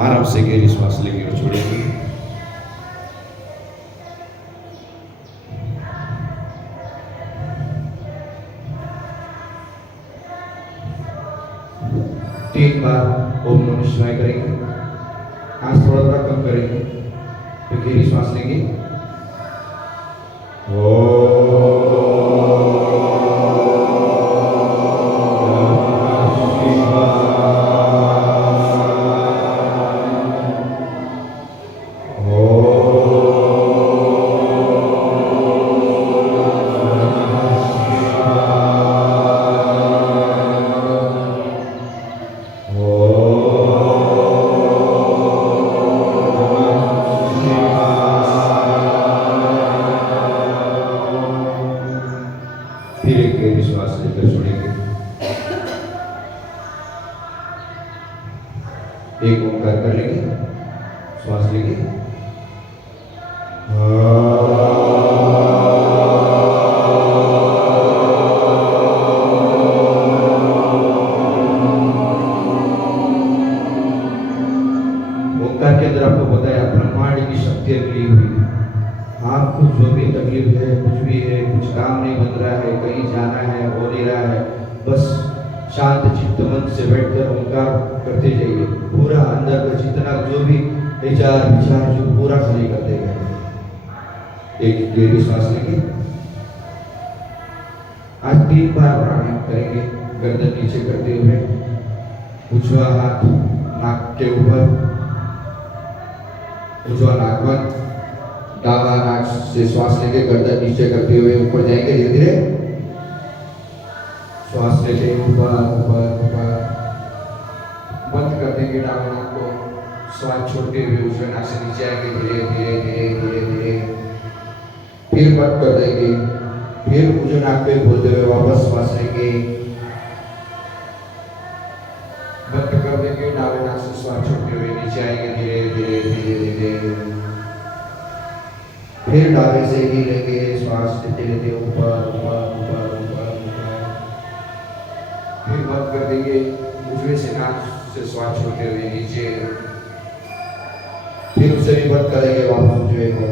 आराम से गहरी श्वास लेंगे और छोड़ेंगे। तीन बार ओम नमः शिवाय करेंगे। आज थोड़ा थोड़ा कम करेंगे, तो गहरी श्वास लेंगे। फिर एक गहरी श्वास लेकर छोड़ेंगे। एक ओंकार कर लेंगे, श्वास लेंगे। ओंकार के अंदर आपको बताया ब्रह्मांड की शक्ति मिली हुई है। आपको जो भी तकलीफ है, कुछ भी है, कुछ काम नहीं बन रहा है, कहीं जाना है, हो नहीं रहा है, बस शांत चित्त मन से बैठकर ओंकार करते जाइए। पूरा अंदर का जितना जो भी विचार जो पूरा खाली कर देगा। एक गहरी श्वास लेंगे। आज 3 बार प्राणायाम करेंगे, गर्दन नीचे करते हुए, उजवा हाथ नाक के ऊपर, उजवा नाक बंद, दावा नाक से श्वास लेके गर्दन नीचे करते हुए ऊपर जाएंगे। धीरे धीरे श्वास लेते ऊपर ऊपर ऊपर, बंद कर देंगे दावा नाक को। श्वास छोड़ते हुए उजवे नाक से नीचे आएंगे। धीरे धीरे धीरे धीरे धीरे फिर बंद कर देंगे। फिर उजवे नाक पे बोलते हुए वापस श्वास लेंगे, बंद कर देंगे। दावे नाक से श्वास छोड़ते हुए नीचे आएंगे। धीरे धीरे धीरे धीरे फिर दावे से ही लेंगे। श्वास लेते लेते ऊपर ऊपर ऊपर ऊपर ऊपर, फिर बंद कर देंगे। उजवे से नाक से श्वास छोड़ते हुए नीचे, फिर उसे भी बंद करेंगे वापस उजवे को।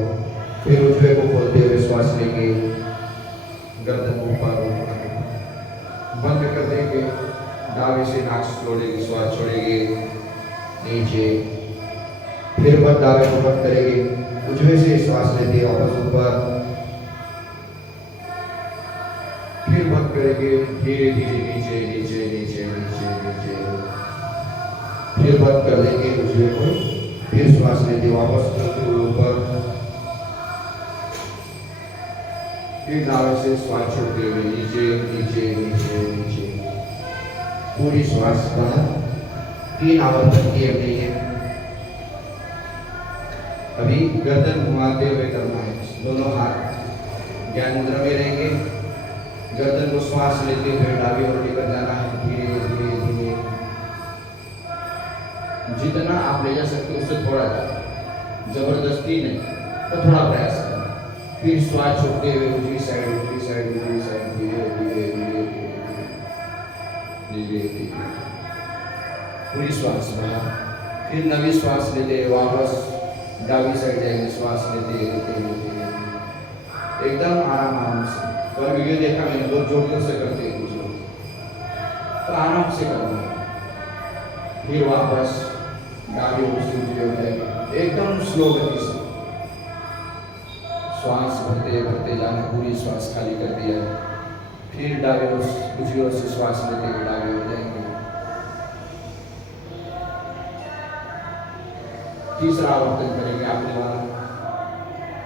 फिर उजवे को खोलते हुए श्वास लेंगे, गर्दन ऊपर ऊपर, बंद कर देंगे। दावे से नाक से छोड़ेंगे, श्वास छोड़ेंगे नीचे, फिर बंद, दावे को बंद करेंगे। उजवे से श्वास लेते वापस ऊपर, फिर बंद करेंगे। धीरे धीरे नीचे नीचे नीचे नीचे नीचे, फिर बंद कर देंगे उजवे को। फिर श्वास लेते वापस ऊपर, फिर दावे से श्वास छोड़ते हुए नीचे नीचे नीचे नीचे। पूरी श्वास का 3 आवर्तन किए गए हैं। अभी गर्दन घुमाते हुए करना है। दोनों हाथ ज्ञान मुद्रा में रहेंगे। गर्दन को श्वास लेते हुए डाबी ओर लेकर जाना है। धीरे धीरे धीरे, जितना आप ले जा सकते हो उससे थोड़ा ज्यादा, जबरदस्ती नहीं, तो थोड़ा प्रयास करें। फिर श्वास छोड़ते हुए उजली साइड उजली साइड उजली साइड, धीरे धीरे धीरे धीरे धीरे, पूरी श्वास बाहर। फिर नवी श्वास लेते वापस डाबी साइड जाएंगे। श्वास लेते लेते लेते एकदम आराम से। और वीडियो देखा मैंने, बहुत जोर जोर से करते हैं कुछ लोग, तो आराम से करना है। फिर वापस डाबी ओर से उजली ओर जाएंगे, एकदम स्लो गति से। श्वास भरते भरते जाना, पूरी श्वास खाली कर दिया। फिर डाबी ओर उजली ओर से श्वास लेते हुए डाबी ओर जाएंगे। तीसरा आवर्तन करेंगे आपके द्वारा।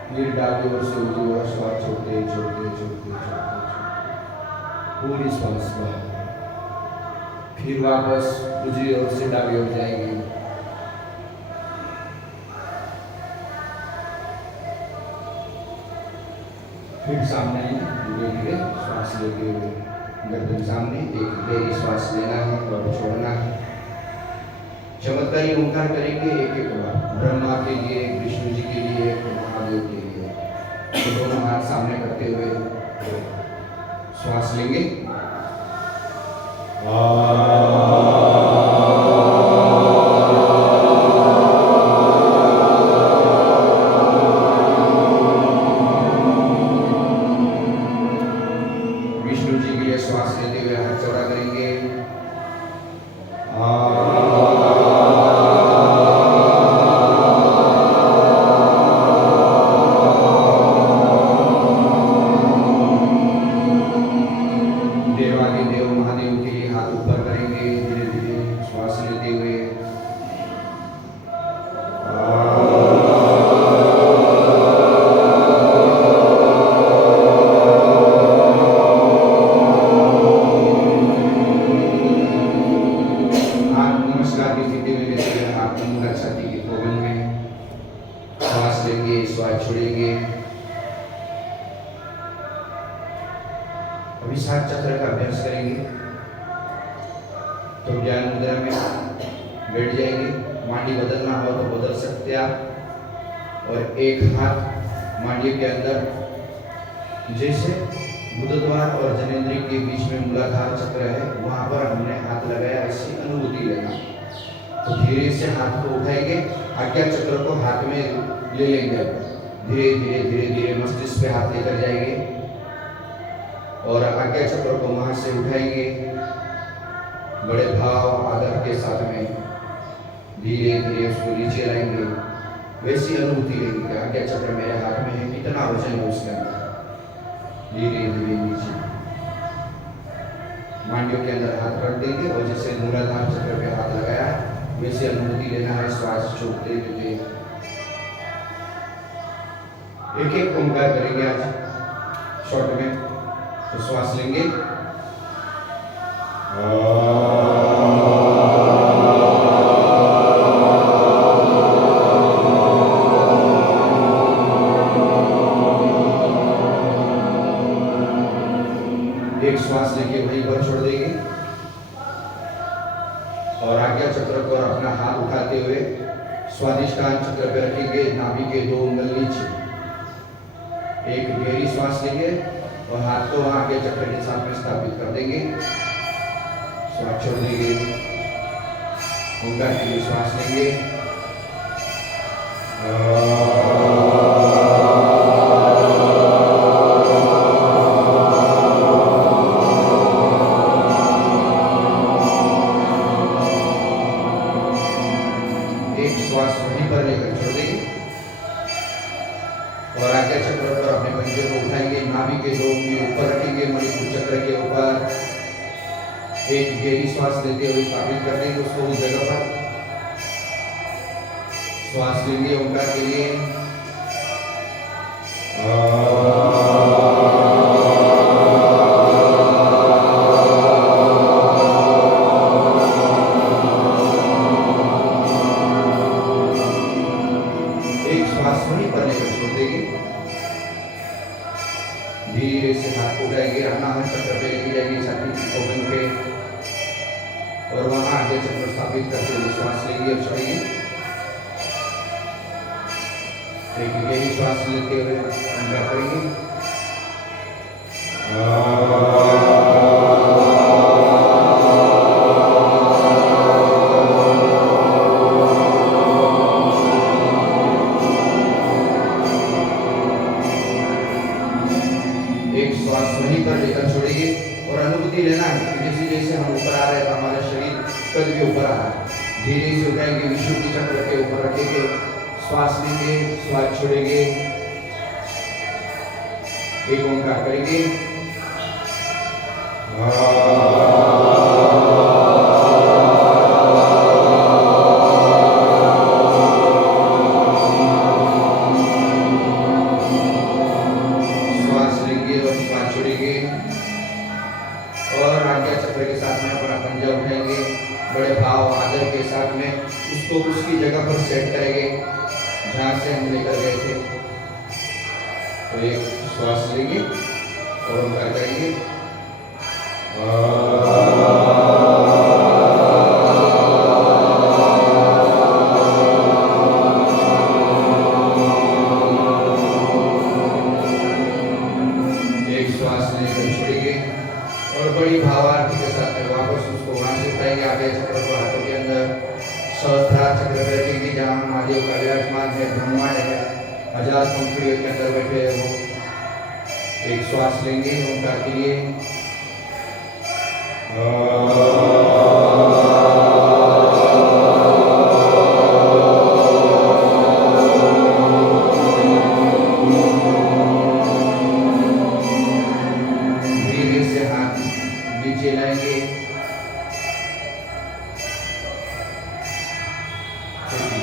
फिर डाबी ओर से उजली ओर श्वास छोड़ते छोड़ते छोड़ते छोड़ते, पूरी श्वास बाहर। फिर वापस उजली ओर से डाबी ओर जाएंगे। फिर सामने धीरे धीरे श्वास लेते हुए गर्दन सामने, एक गहरी श्वास लेना है और छोड़ना है। चमत्कारी ओंकार करेंगे एक एक बार, ब्रह्मा के लिए, विष्णु जी के लिए, महादेव के लिए। तो दोनों हाथ सामने करते हुए श्वास लेंगे। आ की स्थिति में लेते हुए हाथ मूला छाती के कोवन में श्वास लेंगे, श्वास छोड़ेंगे। अभी 7 चक्र का अभ्यास करेंगे। तो ज्ञान मुद्रा में बैठ जाएंगे। मांडी बदलना हो तो बदल सकते आप। और एक हाथ मांडी के अंदर जैसे गुदद्वार और जनेंद्रिय के बीच में मूलाधार चक्र है, वहां पर हमने हाथ लगाया, ऐसी अनुभूति लेना। तो धीरे से हाथ को उठाएंगे, आज्ञा चक्र को हाथ में ले लेंगे। धीरे धीरे धीरे धीरे मस्तिष्क पे हाथ लेकर जाएंगे और आज्ञा चक्र को वहां से उठाएंगे। बड़े भाव आदर के साथ में धीरे धीरे उसको नीचे लाएंगे। वैसी अनुभूति लेंगे कि आज्ञा चक्र मेरे हाथ में है, कितना वजन है उसके अंदर। धीरे धीरे नीचे मांडियों के अंदर हाथ रख देंगे और जैसे मूलाधार चक्र पे हाथ लगाया वैसे अनुभूति लेना है। श्वास छोड़ते हुए एक एक ओंकार करेंगे आज शॉर्ट में। तो श्वास लेंगे, एक श्वास लेके वहीं पर छोड़ देंगे और आज्ञा चक्र पर अपना हाथ उठाते हुए स्वादिष्टान चक्र पर रखेंगे। नाभि के 2 उंगल नीचे एक गहरी श्वास लेंगे और हाथ को वहां आज्ञा चक्र के साथ में स्थापित कर देंगे। श्वास छोड़ देंगे, ओंकार के लिए श्वास लेंगे। एक श्वास वहीं पर लेकर छोड़ देंगे और आज्ञा चक्र पर अपने पंजे को उठाएंगे। नाभि के 2 उंगली ऊपर रखेंगे, मणिपुर चक्र के ऊपर एक गहरी श्वास लेते हुए स्थापित कर देंगे उसको उस जगह पर। श्वास लेंगे ओंकार के लिए, धीरे से हाथ उठाएंगे, अनाहत चक्र पे लेके जाएंगे छाती की कोवन पे और वहां आगे चक्र स्थापित करते हुए श्वास लेंगे और छोड़ेंगे। एक गहरी श्वास लेते हुए अंदर करेंगे। एक श्वास वहीं पर लेकर छोड़ेंगे और अनुभूति लेना है कि जैसे जैसे हम ऊपर आ रहे हैं तो हमारा शरीर कद भी ऊपर आ रहा है। धीरे से उठाएंगे, विशुद्धि चक्र के ऊपर रखेंगे, श्वास लेंगे, श्वास छोड़ेंगे, एक ओंकार करेंगे। और आज्ञा चक्र के साथ में अपना पंजा उठाएंगे, बड़े भाव आदर के साथ में उसको उसकी जगह पर सेट करेंगे जहाँ से हम लेकर गए थे। तो एक श्वास लेंगे और ओंकार करेंगे। एक श्वास लेकर छोड़ेंगे और बड़ी भावार्थ के साथ में वापस उसको वहां से उठाएंगे। आगे चक्र को हाथों के अंदर सहस्त्रार चक्र पे रखेंगे जहाँ महादेव का विराजमान है, ब्रह्मांड है, 1000 पंखुड़ियों के अंदर बैठे हैं वो। एक श्वास लेंगे ओंकार के लिए। धीरे से हाथ नीचे लाएंगे,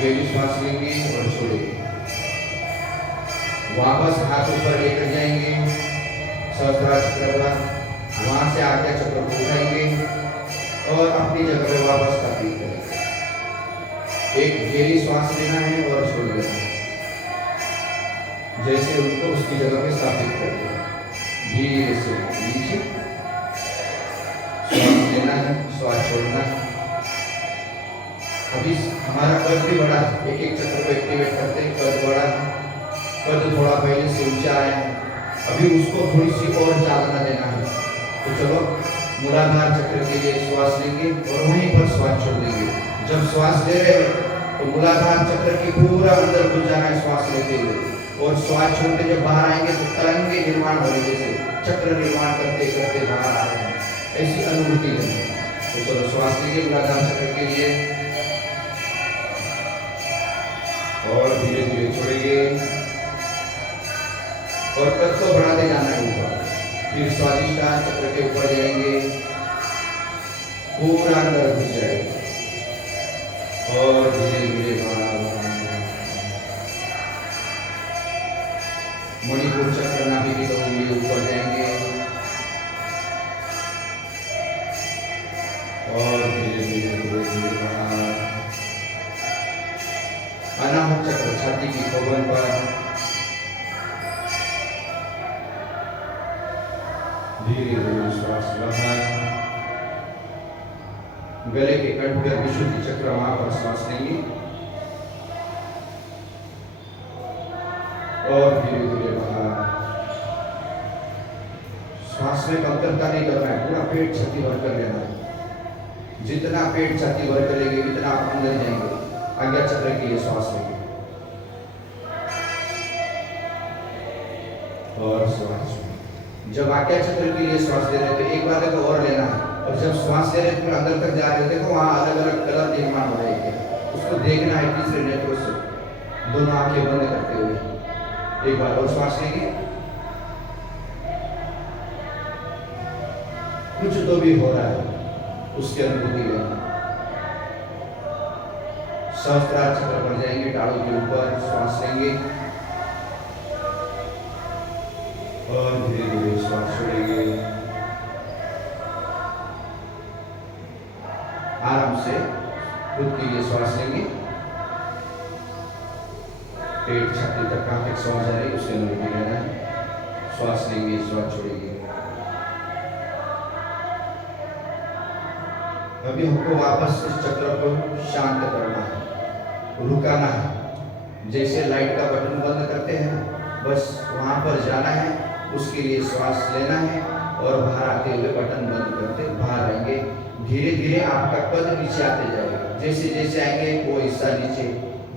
गहरी श्वास लेंगे और छोड़ेंगे। वापस हाथ ऊपर लेकर जाएंगे सहस्त्रार चक्र पर, वहां से आज्ञा चक्र को उठाएंगे और अपनी जगह पे वापस स्थापित करेंगे। एक गहरी श्वास लेना है और छोड़ देना है, जैसे उनको उसकी जगह पे स्थापित कर दिया। धीरे से नीचे श्वास लेना है, श्वास छोड़ना है। अभी हमारा कद भी बढ़ा है, एक एक चक्र को एक्टिवेट करते हैं, कद बढ़ा है, कद थोड़ा पहले से ऊंचा आया है, अभी उसको थोड़ी सी और चालना देना है। तो चलो मूलाधार चक्र के लिए श्वास लेंगे और वहीं पर श्वास छोड़ देंगे। जब श्वास ले रहे हैं तो मूलाधार चक्र के पूरा अंदर घुस जाना है श्वास लेते हुए, और श्वास छोड़ते जब बाहर आएंगे तो तरंगे निर्माण हो रहे, जैसे चक्र निर्माण करते करते बाहर आ रहे हैं, ऐसी अनुभूति लेंगे। तो चलो श्वास लेंगे मूलाधार चक्र के लिए और धीरे धीरे छोड़ेंगे और कद को बढ़ाते जाना है ऊपर। फिर स्वादिष्टान चक्र के ऊपर जाएंगे, पूरा अंदर घुस जाएगा और धीरे धीरे मणिपुर चक्र नाभि की 2 उंगली ऊपर जाएंगे और धीरे धीरे धीरे धीरे अनाहत चक्र छाती की खोपन पर धीरे धीरे श्वास बाहर, गले के कंठ पर विशुद्धि चक्र वहां पर श्वास लेंगे और धीरे धीरे बाहर। श्वास में कमतरता नहीं करना है, पूरा पेट छाती भर कर लेना है। जितना पेट छाती भर करेंगे इतना आप अंदर जाएंगे। आज्ञा चक्र के लिए श्वास लेंगे और श्वास। जब आज्ञा चक्र के लिए श्वास ले रहे हैं तो एक बार तो और लेना है, और जब श्वास ले रहे हैं तो अंदर तक जा रहे हैं, देखो वहाँ अलग अलग कलर निर्माण हो रहे हैं, उसको देखना है तीसरे नेत्रों से, दोनों आंखें बंद करते हुए। एक बार और श्वास लेंगे, कुछ तो भी हो रहा है उसकी अनुभूति लेना। सहस्त्रार चक्र पर जाएंगे, टाड़ों के ऊपर श्वास लेंगे और धीरे धीरे श्वास छोड़ेंगे। आराम से खुद के लिए श्वास लेंगे, पेट छाती तक कहाँ तक श्वास जा रही है उसके अनुभूति लेना है। श्वास लेंगे, श्वास छोड़ेंगे। अभी हमको वापस इस चक्र को शांत करना है, रुकाना है। जैसे लाइट का बटन बंद करते हैं, बस वहां पर जाना है, उसके लिए श्वास लेना है और बाहर आते हुए बटन बंद करते बाहर आएंगे। धीरे धीरे आपका कद नीचे आते जाएगा, जैसे जैसे आएंगे वो हिस्सा नीचे,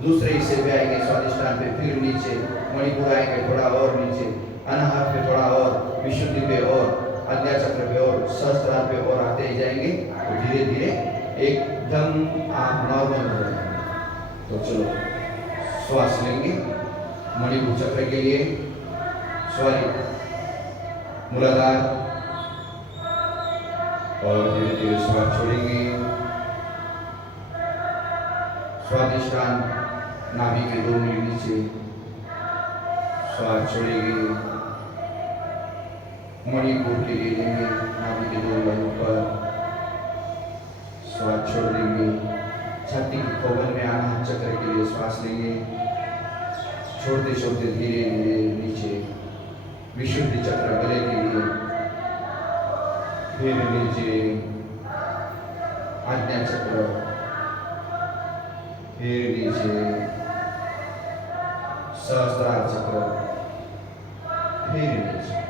दूसरे हिस्से पे आएंगे स्वादिष्टान पे, फिर नीचे मणिपुर आएंगे, थोड़ा और नीचे अनाहत पे, थोड़ा और विशुद्धि पे और आज्ञा चक्र पे और सहस्त्रार पे और आते ही जाएंगे। तो धीरे धीरे एकदम आप नॉर्मल हो जाएंगे। तो चलो श्वास लेंगे मणिपुर चक्र के लिए, मूलाधार, और धीरे धीरे श्वास छोड़ेंगे। स्वादिष्टान नाभि के 2 उंगली नीचे, श्वास छोड़ेंगे। मणिपुर के लिए लेंगे, नाभि के 2 उंगली ऊपर, श्वास छोड़ देंगे। छाती की खोपन में अनाहत चक्र के लिए श्वास लेंगे, छोड़ते छोड़ते धीरे धीरे नीचे विशुद्धि चक्र गले के लिए, फिर नीचे आज्ञा चक्र, फिर नीचे सहस्त्रार चक्र, फिर नीचे।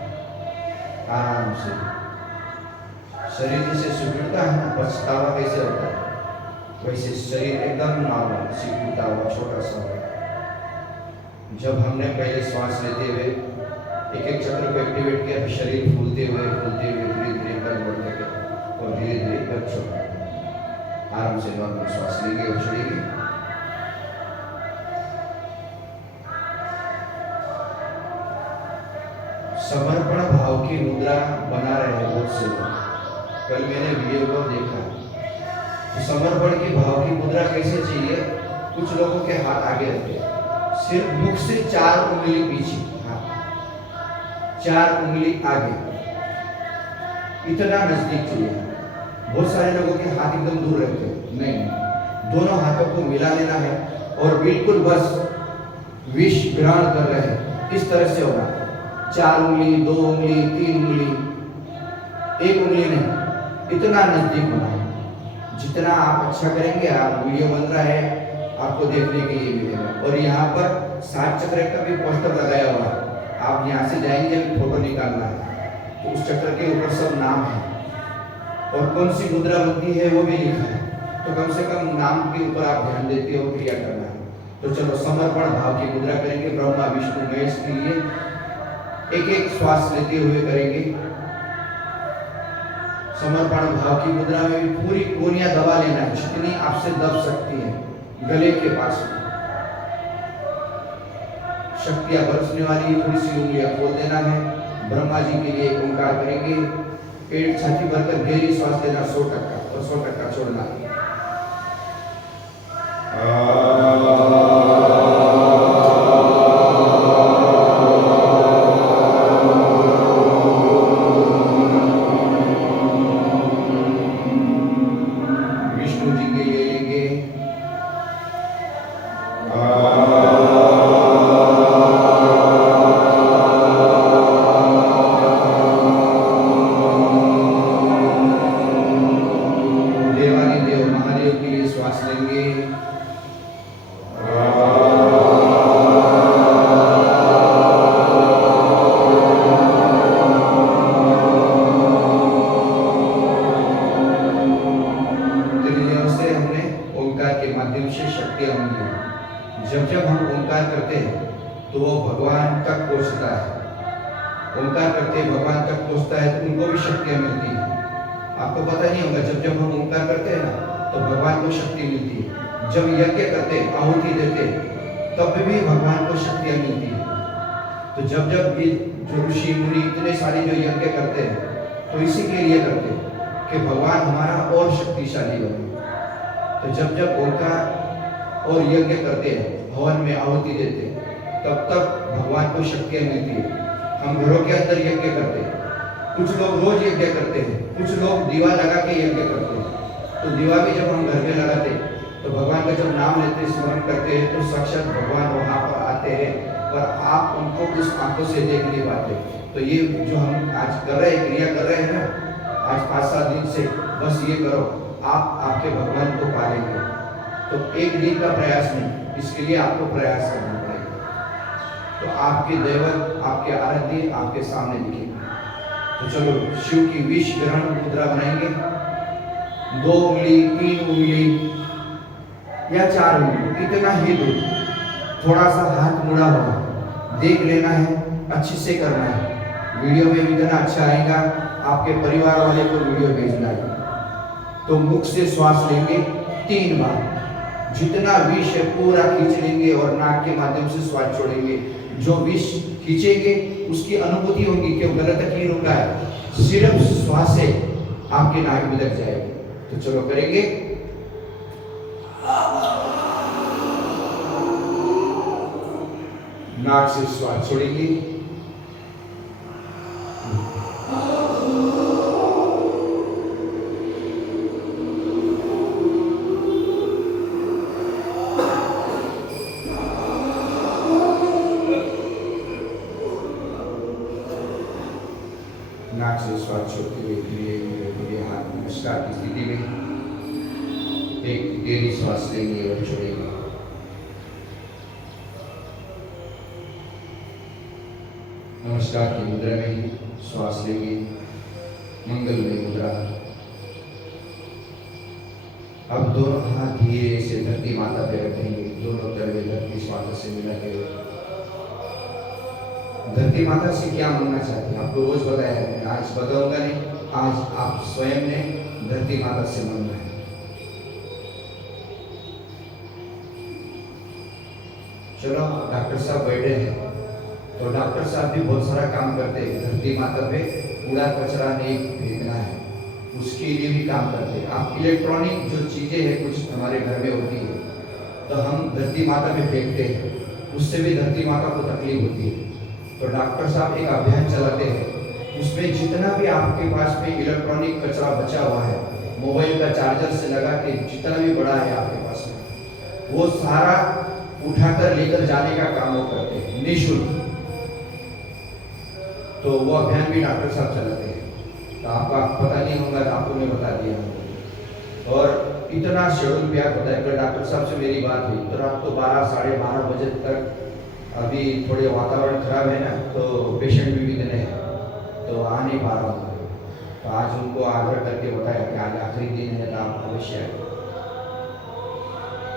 आराम से शरीर जैसे सिकुड़ता है ना, पछतावा कैसे होता है वैसे शरीर एकदम नॉर्मल सिकुड़ता हुआ छोटा सा होगा। जब हमने पहले श्वास लेते हुए एक एक चक्र को एक्टिवेट किया, फिर शरीर फूलते हुए धीरे धीरे कद बढ़ते गए और धीरे धीरे कद छोड़ते गए। आराम से नॉर्मल श्वास लेंगे और छोड़ेंगे। समर्पण भाव की मुद्रा बना रहे हैं बहुत से लोग। कल मैंने वीडियो को देखा, तो समर्पण की भाव की मुद्रा कैसे चाहिए। कुछ लोगों के हाथ आगे रखते हैं, सिर्फ मुख से 4 उंगली पीछे, 4 उंगली आगे, इतना नजदीक चाहिए। बहुत सारे लोगों के हाथ एकदम दूर रहते हैं, नहीं, दोनों हाथों को मिला लेना है और बिल्कुल बस विष ग्रहण कर रहे हैं, इस तरह से होगा। 4 उंगली, 2 उंगली, 3 उंगली, 1 उंगली नहीं, इतना नजदीक होना है। जितना आप अच्छा करेंगे, आप वीडियो बन रहा है आपको देखने के लिए मिलेगा। और यहाँ पर 7 चक्र का भी पोस्टर लगाया हुआ है, आप यहाँ से जाएंगे फोटो निकालना है तो उस चक्र के ऊपर सब नाम है और कौन सी मुद्रा बनती है वो भी लिखा है। तो कम से कम नाम के ऊपर आप ध्यान देते हो, क्रिया करना है। तो चलो समर्पण भाव की मुद्रा करेंगे ब्रह्मा विष्णु महेश के लिए। एक एक श्वास लेते हुए करेंगे। समर्पण भाव की मुद्रा में भी पूरी कोनिया दबा लेना है, जितनी आपसे दब सकती है गले के पास। शक्तियां बरसने वाली थोड़ी सी उंगलियां खोल देना है। ब्रह्मा जी के लिए ओंकार करेंगे। पेट छाती भरकर गहरी श्वास लेना 100% और 100% छोड़ना। विष्णु जी के लिए लेंगे। देवादिदेव महादेव के लिए श्वास लेंगे। जब जब हम ओंकार करते हैं तो वो भगवान तक पहुंचता है। ओंकार करते भगवान तक पहुंचता है तो उनको भी शक्तियां मिलती है। आपको पता नहीं होगा, जब जब हम ओंकार करते हैं ना तो भगवान को शक्ति मिलती है। जब यज्ञ करते, आहुति देते, तब भी भगवान को शक्तियां मिलती है। तो जब जब ये जो ऋषि मुनि इतने सारे जो यज्ञ करते हैं तो इसी के लिए करते हैं कि भगवान हमारा और शक्तिशाली बने। तो जब जब ओंकार और यज्ञ करते हैं, हवन में आहुति देते, तब तक भगवान को शक्तियां मिलती है। हम घरों के अंदर यज्ञ करते हैं, कुछ लोग रोज यज्ञ करते हैं, कुछ लोग दीवा लगा के यज्ञ करते हैं। तो दीवा भी जब हम घर में लगाते तो भगवान का जब नाम लेते, स्मरण करते हैं तो साक्षात भगवान वहां पर आते हैं, पर आप उनको उस आंखों से देख नहीं पाते। तो ये जो हम आज कर रहे हैं, क्रिया कर रहे हैं ना, आज 5-7 दिन से बस ये करो, आप आपके भगवान को पालेंगे। तो एक दिन का प्रयास नहीं, इसके लिए आपको प्रयास करना पड़ेगा। तो आपके दैवत, आपके आराध्य आपके सामने दिखेंगे। तो चलो शिव की विष ग्रहण मुद्रा बनाएंगे। 2 उंगली, 3 उंगली या 4 उंगली, इतना ही दूर, थोड़ा सा हाथ मुड़ा होगा, देख लेना है, अच्छे से करना है। वीडियो में भी इतना अच्छा आएगा, आपके परिवार वाले को वीडियो भेजना है। तो मुख से श्वास लेंगे 3 बार, जितना विष है पूरा खींच लेंगे और नाक के माध्यम से श्वास छोड़ेंगे। जो विष खींचेंगे उसकी अनुभूति होगी कि गलत नहीं रुका है, सिर्फ श्वास से आपके नाक में लग जाएगी। तो चलो करेंगे। नाक से श्वास छोड़ेंगे। नाक से श्वास छोड़ते हुए धीरे हाथ नमस्कार की स्थिति में एक गहरी श्वास लेंगे और छोड़ेंगे। नमस्कार की मुद्रा में श्वास लेंगे, मंगलमय मुद्रा। अब दोनों हाथ धीरे से धरती माता पे रखेंगे, दोनों तरफ धरती माता से मिला के। धरती माता से क्या मांगना चाहते हैं आपको रोज बताया है, आज बताऊंगा नहीं, आज आप स्वयं ने धरती माता से मांगना है। चलो डॉक्टर साहब बैठे हैं तो डॉक्टर साहब भी बहुत सारा काम करते हैं, धरती माता पे कूड़ा कचरा नहीं फेंकना है, उसके लिए भी काम करते हैं। आप इलेक्ट्रॉनिक जो चीजें हैं कुछ हमारे घर में होती है तो हम धरती माता में फेंकते हैं, उससे भी धरती माता को तकलीफ होती है। तो डॉक्टर साहब एक अभियान चलाते हैं, उसमें जितना भी आपके पास में इलेक्ट्रॉनिक कचरा बचा हुआ है, मोबाइल का चार्जर से लगा के जितना भी बड़ा है आपके पास में, वो सारा उठाकर लेकर जाने का काम वो करते हैं निःशुल्क। तो वो अभियान भी डॉक्टर साहब चलाते हैं। तो आपको पता नहीं होगा तो आपको मैं बता दिया। और इतना शेड्यूल भी आप बताए, अगर डॉक्टर साहब से मेरी बात हुई तो रात को 12 साढ़े 12 बजे तक, अभी थोड़े वातावरण खराब है ना तो पेशेंट भी इतने हैं तो आ नहीं पा रहा हूँ। तो आज उनको आग्रह करके बताया कि आज आखिरी दिन है तो आप अवश्य आए।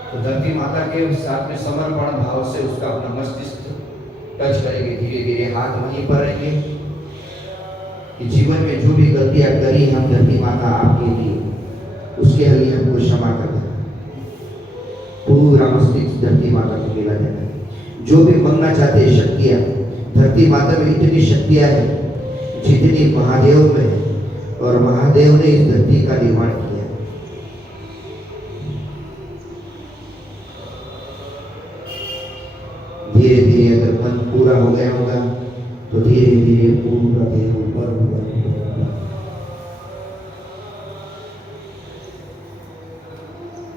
तो धरती माता के साथ में समर्पण भाव से उसका अपना मस्तिष्क टच करेंगे, धीरे धीरे हाथ वहीं पर रहेंगे कि जीवन में जो भी गलतियां करी हम धरती माता आपके लिए, उसके लिए हमको क्षमा कर देना। पूरा मस्तिष्क धरती माता को मिला देना। जो भी मांगना चाहते हैं शक्तियां, धरती माता में इतनी शक्तियां हैं जितनी महादेव में है, और महादेव ने इस धरती का निर्माण किया। धीरे धीरे अगर मन पूरा हो गया होगा तो धीरे धीरे पूरा देह ऊपर होगा।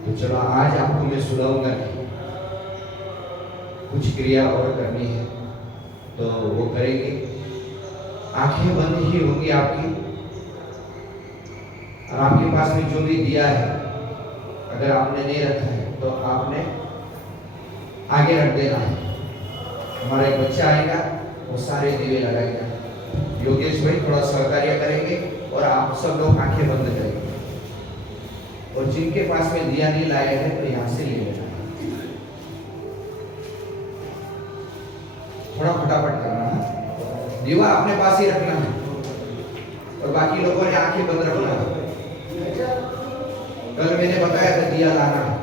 तो चलो आज आपको मैं सुनाऊंगा नहीं, कुछ क्रिया और करनी है तो वो करेंगे। आंखें बंद ही होंगी आपकी, और आपके पास में जो भी दिया है अगर आपने नहीं रखा है तो आपने आगे रख देना है। हमारा एक बच्चा आएगा वो सारे दिए लगाएगा। योगेश भाई थोड़ा सहकार्य करेंगे और आप सब लोग आंखें बंद करेंगे, और जिनके पास में दिया नहीं लाए हैं तो यहाँ से ले लेना। थोड़ा फटाफट करना है, दीवा अपने पास ही रखना है और बाकी लोगों ने आंखें बंद रखना है। कल मैंने बताया था दिया लाना है,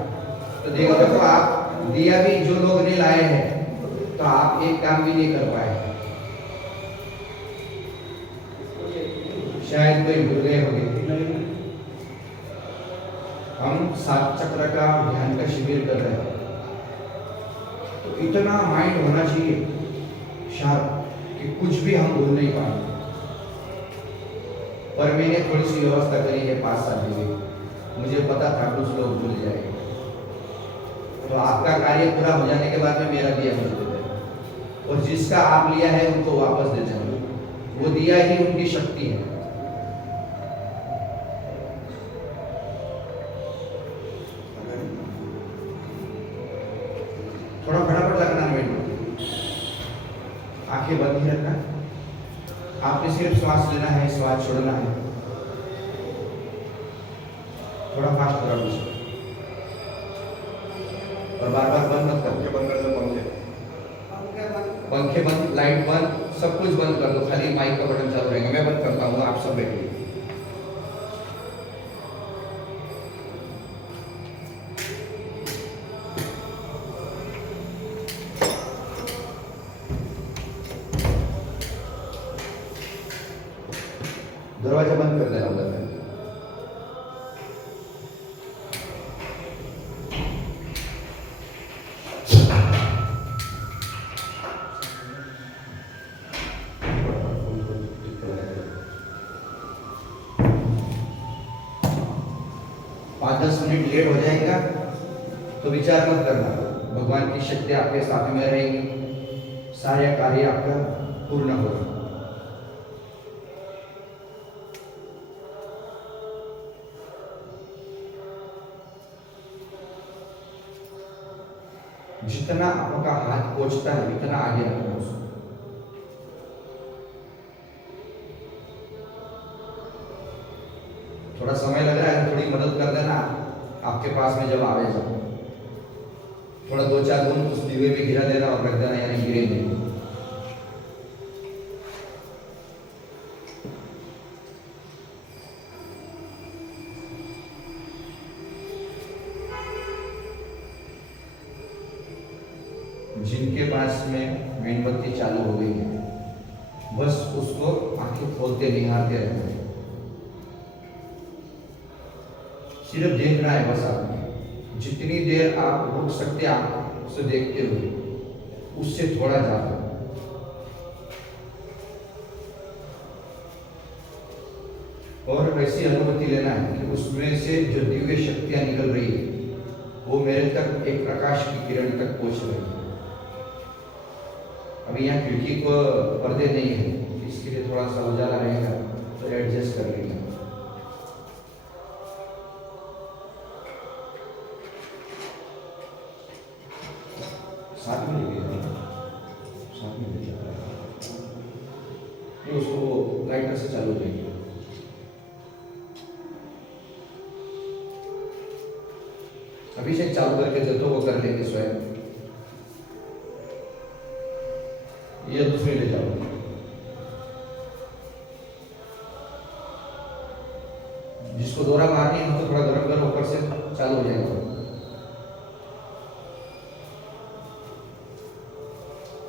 तो देखो आप दिया भी जो लोग नहीं लाए हैं तो आप एक काम भी नहीं कर पाए, शायद कोई भूल गए होंगे। हम 7 चक्र का ध्यान का शिविर कर रहे हैं, तो इतना माइंड होना चाहिए शार्प कि कुछ भी हम भूल नहीं पाएंगे। पर मैंने थोड़ी सी व्यवस्था करी है 5 साल में, मुझे पता था कुछ लोग भूल जाएंगे। तो आपका कार्य पूरा हो जाने के बाद में मेरा दिया मिल देता है, और जिसका आप लिया है उनको वापस दे जाना, वो दिया ही उनकी शक्ति है। थोड़ा फटाफट लगना है, आंखें बंद ही रखना। आपने सिर्फ श्वास लेना है, श्वास छोड़ना है। थोड़ा फास्ट करो मुझे, और बार बार बंद मत करो। बंद कर दो पंखे बंद, लाइट बंद, सब कुछ बंद कर दो, खाली माइक का बटन चालू रहेगा। मैं बंद करता हूँ, आप सब बैठिए। दरवाजा बंद कर देना उधर से। पाँच 10 मिनट लेट हो जाएगा तो विचार मत करना, भगवान की शक्ति आपके साथ में रहेगी, सारे कार्य आपका पूर्ण होगा। जितना आपका हाथ पहुंचता है इतना आगे रखना उसको। थोड़ा समय लग रहा है, थोड़ी मदद कर देना आपके पास में जब आवे जाओ। थोड़ा 2-4 बूंद उस दीवे में गिरा देना और रख देना, यानी गिरेंगे। जिनके पास में मेणबत्ती चालू हो गई है बस उसको आंखें खोलते निहारते रहना है, सिर्फ देखना है बस। आपने जितनी देर आप रुक सकते आप उसे देखते हुए, उससे थोड़ा ज्यादा। और वैसी अनुभूति लेना है कि उसमें से जो दिव्य शक्तियां निकल रही है वो मेरे तक एक प्रकाश की किरण तक पहुंच रही है। अभी यहाँ खिड़की को पर्दे नहीं है, इसके लिए थोड़ा सा उजाला रहेगा तो एडजस्ट कर लेंगे। साथ में लेके साथ में ले उसको लाइटर से चालू करेंगे। अभिषेक चालू करके दे तो वो कर लेंगे स्वयं। ये दूसरी ले जाओ। जिसको दोहरा मारनी है तो थोड़ा गरम करो, ऊपर से चालू हो जाएगा।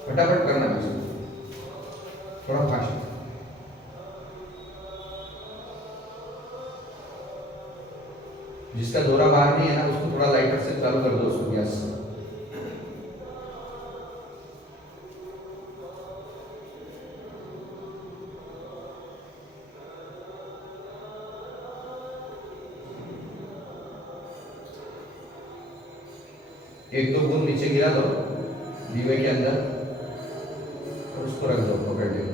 फटाफट करना है, थोड़ा फास्ट। जिसका दोहरा मारनी है ना उसको थोड़ा लाइटर से चालू कर दो, उसको गैस से। एक दो बूंद नीचे गिरा दो दीवे के अंदर और उसको रख दो पकड़ के।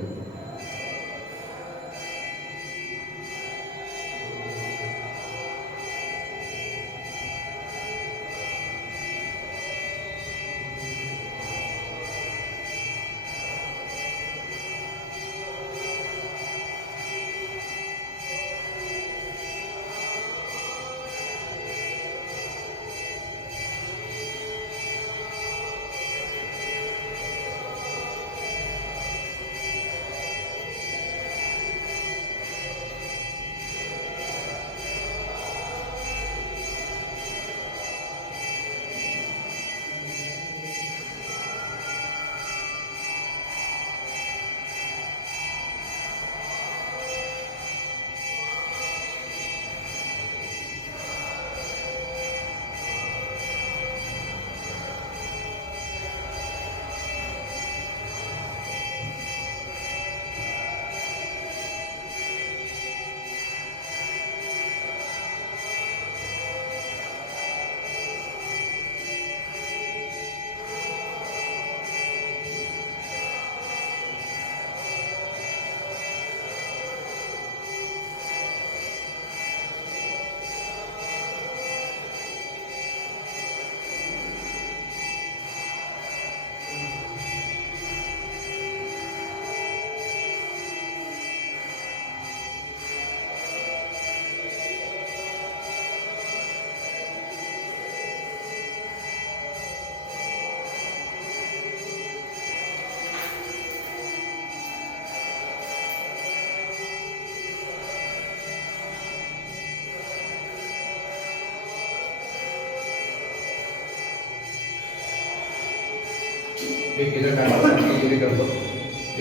एक इधर सामने भी कर दो,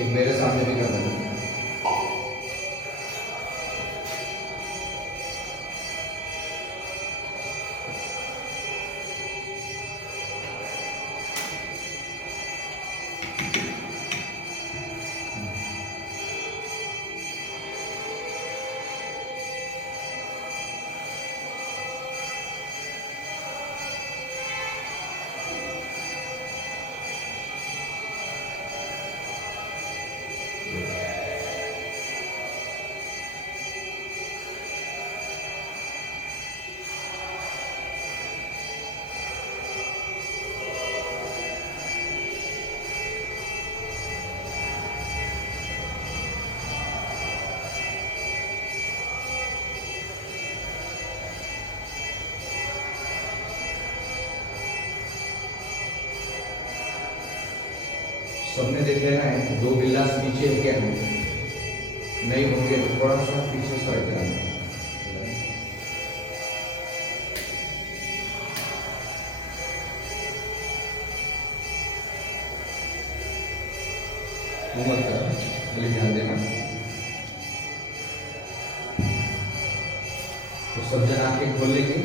एक मेरे सामने भी कर दो। सबने देख लेना है, दो गिलास पीछे क्या है, नहीं होंगे तो थोड़ा सा पीछे सरक जाना। मत कर, ध्यान देना। तो सब जन आंखें खोल लेंगे,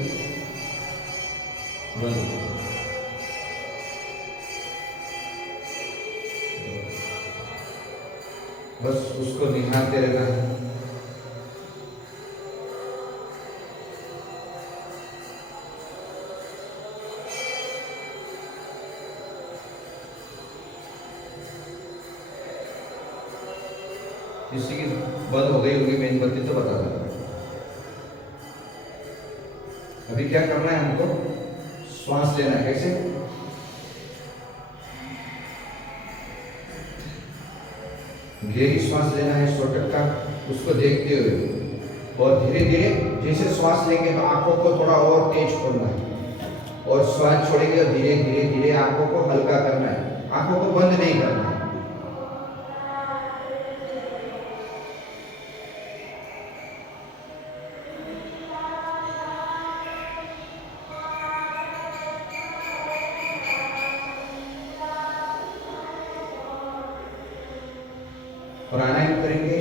बंद। बस उसको निहारते रहना है। जिससे कि बंद हो गई होगी मेणबत्ती तो बता देगा। अभी क्या करना है हमको, श्वास लेना है। कैसे? गहरी श्वास लेना है 100 टक्का, उसको देखते हुए, और धीरे धीरे जैसे श्वास लेंगे तो आंखों को थोड़ा और तेज खोलना है, और श्वास छोड़ेंगे तो धीरे धीरे धीरे आंखों को हल्का करना है, आंखों को बंद नहीं करना है। प्राणायाम करेंगे,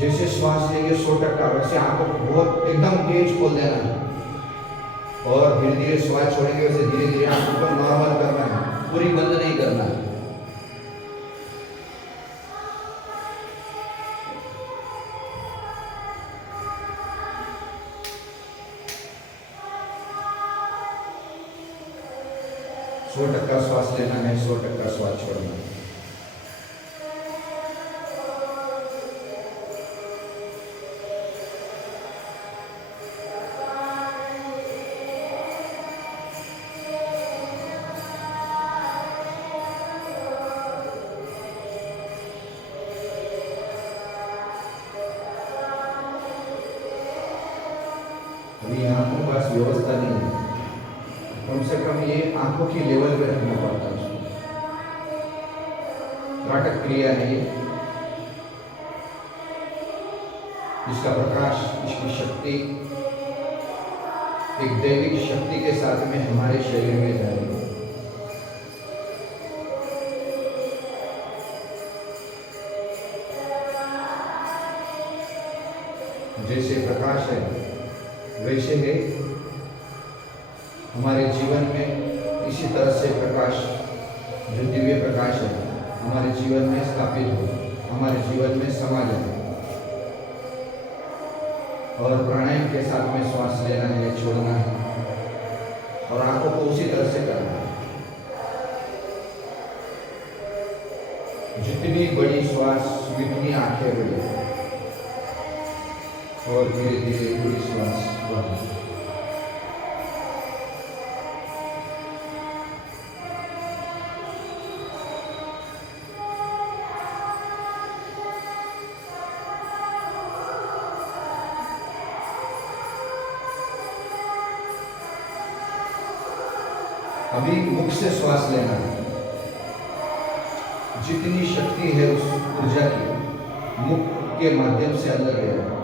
जैसे श्वास लेंगे 100 टक्का वैसे आंखों को बहुत एकदम तेज खोल देना है, और धीरे धीरे श्वास छोड़ेंगे वैसे धीरे धीरे आंखों को नॉर्मल करना है, पूरी बंद नहीं करना है। सौ टक्का श्वास लेना है, 100 टक्का श्वास छोड़ना है। अभी आंखों के पास व्यवस्था नहीं है, कम से कम ये आंखों की लेवल पे रखना पड़ता है उसको। त्राटक क्रिया है ये, इसका प्रकाश, इसकी शक्ति एक दैविक शक्ति के साथ में हमारे शरीर में जा रही है। जैसे प्रकाश है वैसे है हमारे जीवन में, इसी तरह से प्रकाश, जो दिव्य प्रकाश है हमारे जीवन में स्थापित हो, हमारे जीवन में समा जाए। और प्राणायाम के साथ में श्वास लेना है, छोड़ना है, और आंखों को उसी तरह से करना है। जितनी बड़ी श्वास उतनी आंखें बड़ी, और धीरे धीरे पूरी श्वास बढ़े। अभी मुख से श्वास लेना है, जितनी शक्ति है उस ऊर्जा की मुख के माध्यम से अंदर ले जाए।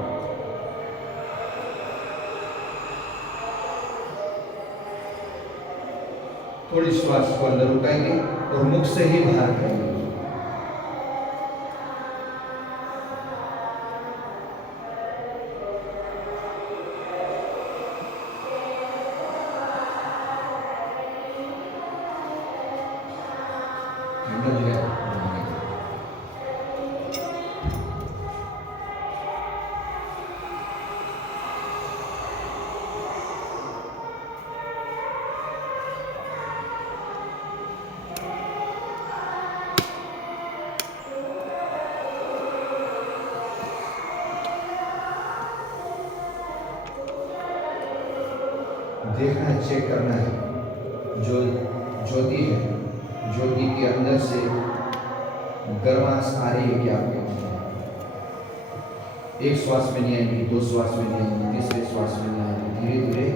थोड़ी श्वास को अंदर उठाएंगे और मुख से ही बाहर करेंगे। देखना है, चेक करना है, जो ज्योति है, ज्योति के अंदर से गर्माहट आ रही है क्या आपके? एक श्वास में नहीं आएगी, 2 श्वास में नहीं आएगी, तीसरे श्वास में नहीं आएगी, धीरे धीरे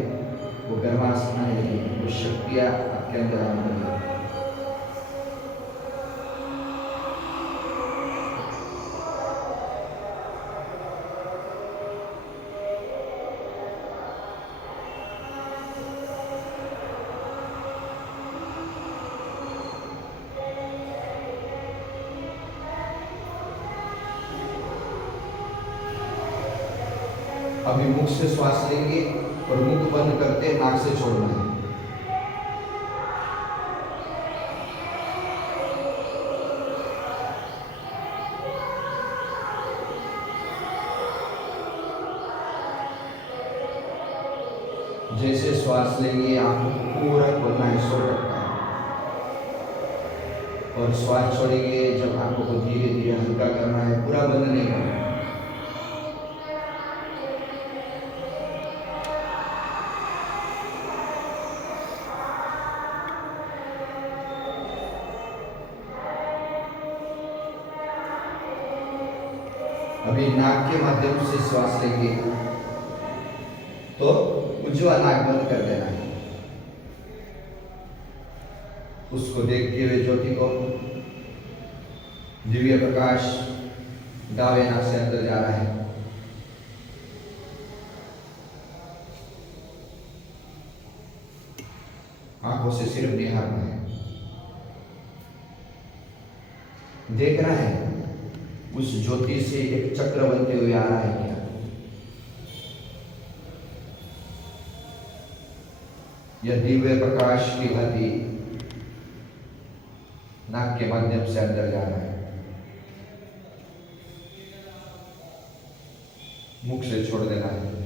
वो गर्माहट आने लगेगी, वो शक्तियाँ आपके अंदर आने लगेगी। अभी मुख से श्वास लेंगे और मुख बंद करते नाक से छोड़ना है। जैसे श्वास लेंगे आंखों को पूरा खोलना है 100 टक्का, और श्वास छोड़ेंगे जब आंखों को धीरे धीरे हल्का करना है, पूरा बंद नहीं करना है। अभी नाक के माध्यम से श्वास लेंगे तो उज्ज्वल नाक बंद कर देना है। उसको देखते हुए ज्योति को, दिव्य प्रकाश दावे नाक से अंदर जा रहा है। आंखों से सिर्फ निहारना है, देखना है उस ज्योति से एक चक्र बनते हुए आ रहा है क्या। यह दिव्य प्रकाश की भांति नाक के माध्यम से अंदर जा रहा है। मुख से छोड़ देना है।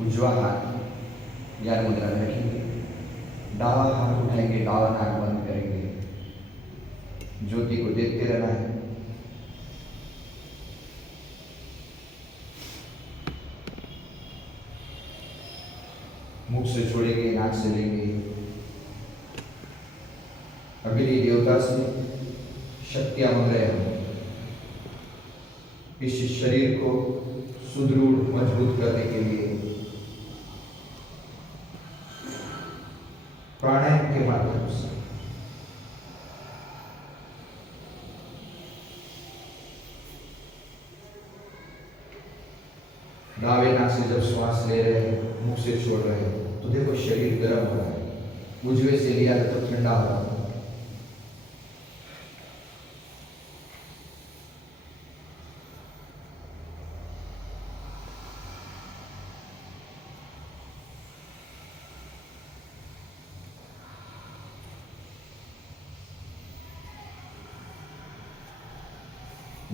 उजवा हाथ ज्ञान मुद्रा में रखेंगे, दावा हाथ उठाएंगे, दावा नाक बंद करेंगे। ज्योति को देखते रहना है। मुख से छोड़ेंगे, नाक से लेंगे। अग्नि देवता से शक्तियां मांग रहे हैं इस शरीर को सुदृढ़ मजबूत करने के लिए। प्राणायाम के माध्यम से दावे नाक से जब श्वास ले रहे हैं, मुख से छोड़ रहे हैं, तो देखो शरीर गर्म हो रहा है। उजवे से लिया तो ठंडा हो रहा है।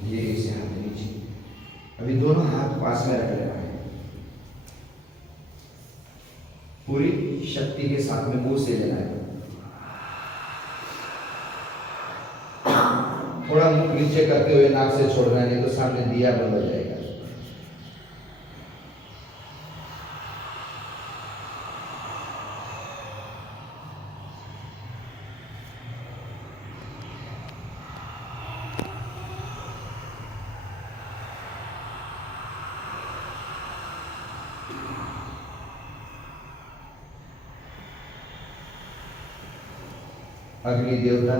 धीरे से हाथ नीचे। अभी दोनों हाथ पास में रख लेना है। पूरी शक्ति के साथ में मुंह से लेना है। थोड़ा मुख नीचे करते हुए नाक से छोड़ना है, नहीं तो सामने दिया बंद हो जाएगा। अग्नि देवता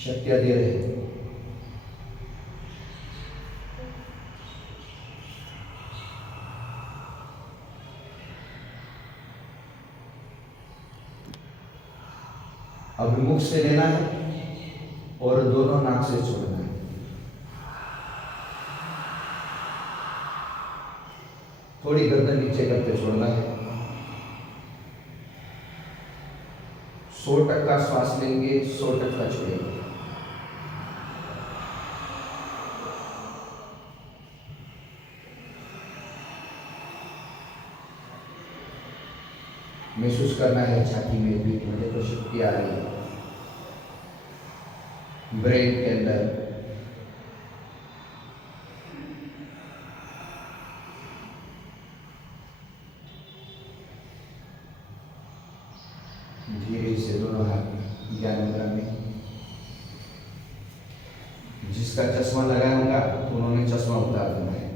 शक्तियां दे रहे हैं। अब मुख से लेना है और दोनों नाक से छोड़ना है। थोड़ी गर्दन नीचे करके छोड़ना है। 100% श्वास लेंगे, 100% छोड़ेंगे। महसूस करना है छाती में भी मुझे तो शक्ति आ रही है। ब्रेन के अंदर धीरे से दोनों हाथ ज्ञान मुद्रा में। जिसका चश्मा लगाया होगा तो उन्होंने चश्मा उतार देना है।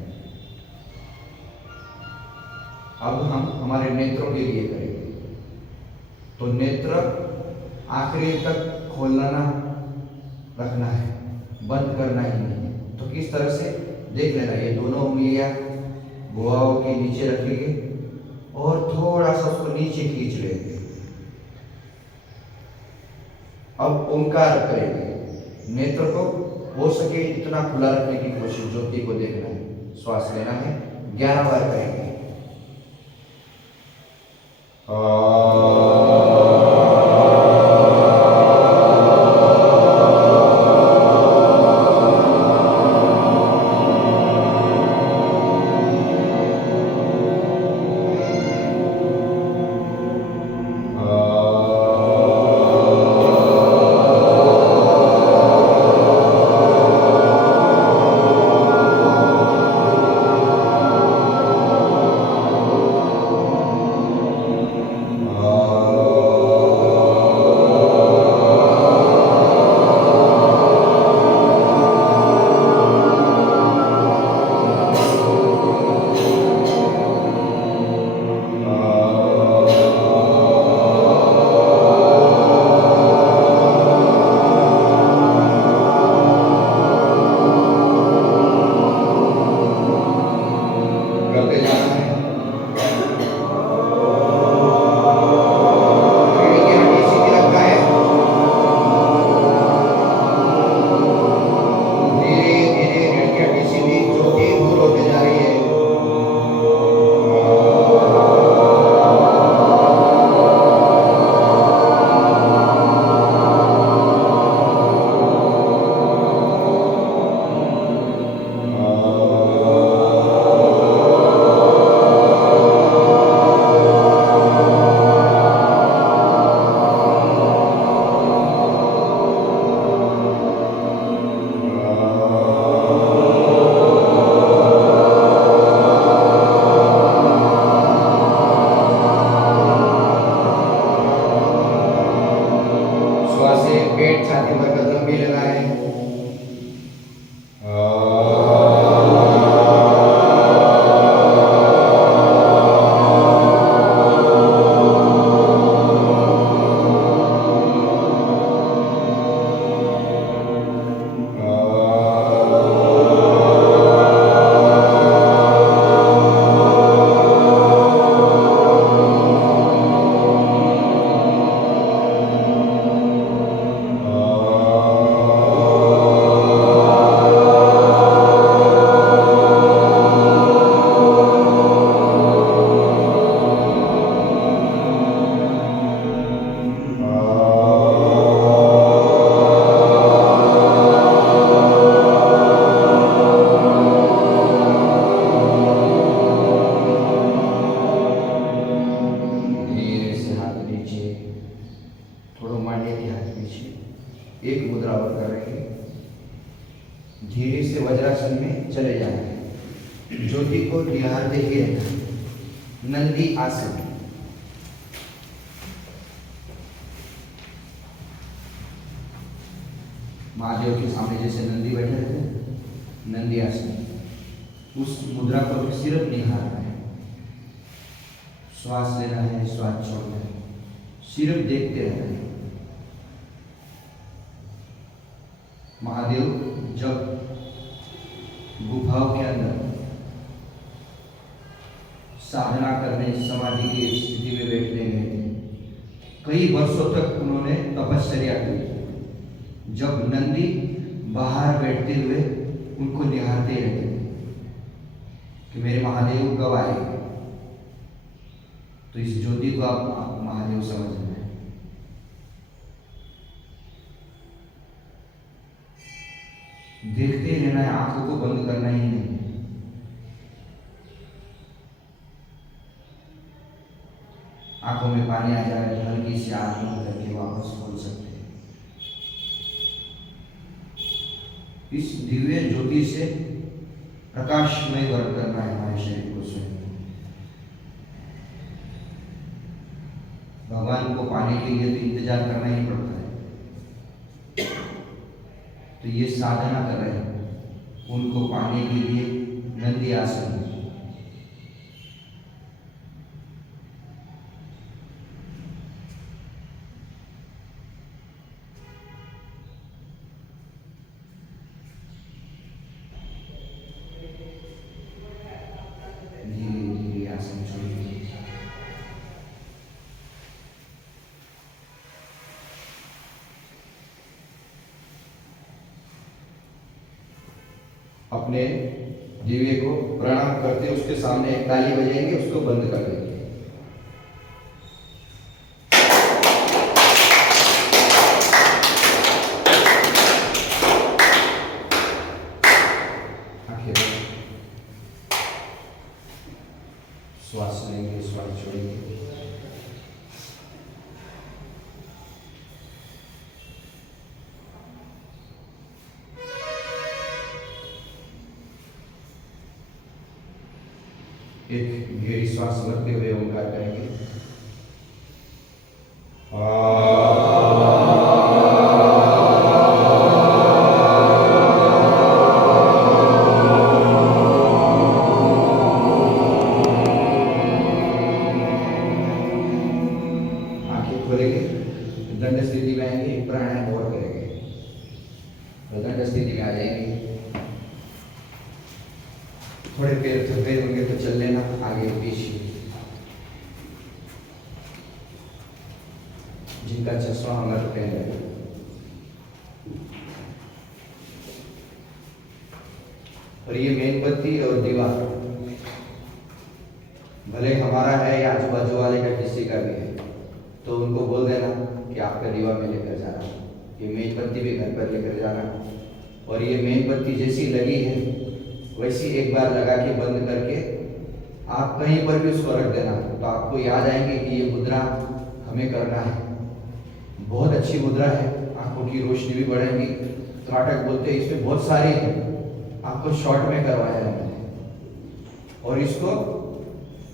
अब हम हमारे नेत्रों के लिए करेंगे। तो नेत्र आखिरी तक खोलना ना रखना है, बंद करना ही नहीं। तो किस तरह से देख लेना, ये दोनों उंगलियां भुआओं के नीचे रखेंगे और थोड़ा सा उसको नीचे खींच लेंगे। अब ओंकार करेंगे। नेत्र को हो सके इतना खुला रखने की कोशिश, ज्योति को देखना है, श्वास लेना है। 11 बार करेंगे। धीरे से वज्रासन में चले जाएंगे। ज्योति को निहारते ही रहना। नंदी आसन। महादेव के सामने जैसे नंदी बैठे रहते हैं, नंदी आसन, उस मुद्रा को सिर्फ निहारना है। श्वास लेना है, श्वास छोड़ना है, सिर्फ देखते रहना है। महादेव जब गुफाओं के अंदर साधना करने, समाधि की स्थिति में बैठने गए थे, कई वर्षों तक उन्होंने तपश्चर्या की। जब नंदी बाहर बैठते हुए उनको निहारते रहते थे कि मेरे महादेव कब आएंगे। तो इस ज्योति को आप महादेव समझना है। देखते ही रहना है, आंखों को बंद करना ही नहीं। आंखों में पानी आ जाए तो हल्की सी आंख बंद करके वापस खोल सकते हैं। इस दिव्य ज्योति से प्रकाशमय वर्ग करना है हमारे शरीर को स्वयं। भगवान को पाने के लिए तो इंतजार करना ही पड़ता है। तो ये साधना कर रहे हैं, उनको पाने के लिए नंदी आसन। धीरे धीरे आसन छोड़िए। अपने दिव्य को प्रणाम करते उसके सामने एक ताली बजाएंगे, उसको बंद कर देंगे। श्वास लेंगे, श्वास छोड़ेंगे। एक गहरी श्वास भरते हुए ओंकार करेंगे। आंखें खोलेंगे, दंड स्थिति में आएंगे, प्राणायाम और करेंगे। दंड स्थिति में आ जाएंगे। थोड़े पैर थके होंगे तो चल लेना आगे पीछे। जिनका चश्मा हमारे पहन है, और ये मेणबत्ती और दीवार भले हमारा है या आजू बाजू वाले का किसी का भी है, तो उनको बोल देना कि आपका दीवा में लेकर जाना। ये मेणबत्ती भी घर पर लेकर जाना। और ये मेणबत्ती जैसी लगी है वैसी एक बार लगा के बंद करके आप कहीं पर भी उसको रख देना, तो आपको याद आएंगे कि ये मुद्रा हमें करना है। बहुत अच्छी मुद्रा है, आंखों की रोशनी भी बढ़ेगी। त्राटक बोलते हैं इसमें बहुत सारी है, आपको शॉर्ट में करवाया है मैंने। और इसको